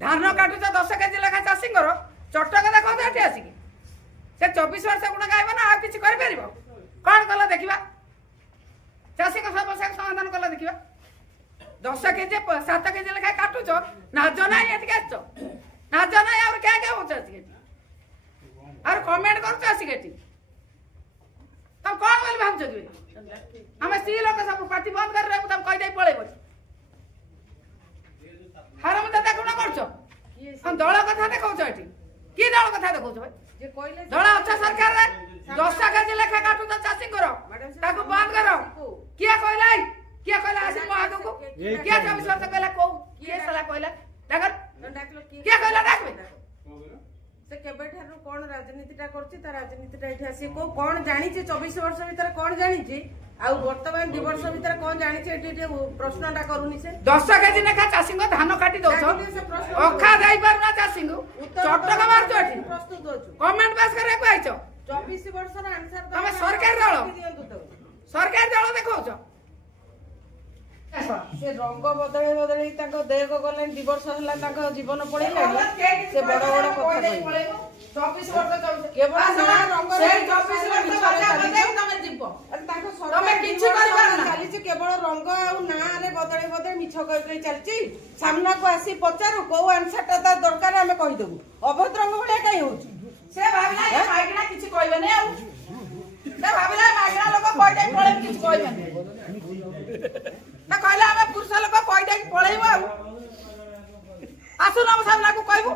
धान काटुच 10 केजी लेखा चाषी चटक देखो ये आसिक से 24 वर्ष गुण गायब ना आ किसी कर कौन कल देखा चाषी समस्या समाधान कल देखा 10 केजी 7 केजी लेखा काटुच नाज ना आस नाज ना और क्या क्या होच और कमेंट कर आसिक तुम कौन बोली भाव आम स्त्री लोक सब पार्टी बंद कर रहे तुम कहीदे पलैब हार मत गुण कर दल कथा देखा ये कि दल कथा देखा दल अच्छा सरकार 10 केजी लेखा काटुच चाषी बंद कर किए कहला किए कहला आसी मो आग को किए 24 वर्ष कहला को किए सला कहला किए कहला डाकबे से केबेठारु कोन राजनीतिटा करछि त राजनीतिटा एठी आसी को कोन जानि छै 24 वर्ष भीतर कोन जानि छै आ वर्तमान 2 वर्ष भीतर कोन जानि छै एठी प्रश्नटा करूनी से 10 केजी लेखा चाषी धान काटी दउछ अखा देई पारना चाषी चटक मार तो एठी प्रस्तुत होछु कमेंट पास करे को आइछ 24 वर्ष रा आंसर तमे सरकार दल देखौछ से रंग बदले बदले ताको देह गले 2 वर्ष हला ताको जीवन पळेला से बड़ बड़ कथा कहि 24 वर्ष केवल ना रंग से 24 वर्ष बदले तमे जीव ताको तमे किछु करबार ना चाली से केवल रंग आ ना रे बदले बदले मिछ कहि कहि चलची सामना को आसी पचारू को आंसरटा ता दरकार हमें कहि देबू अभद्र रंग भले काई होछ से भाबिला ए माइगना किछु कहबे नै आ से भाबिला माइगना लोक कहि दे पळे किछु कहबे नै ना कहला हमें पुरुष लोक कहि दे पळेबो आसु ना सामना को कहबो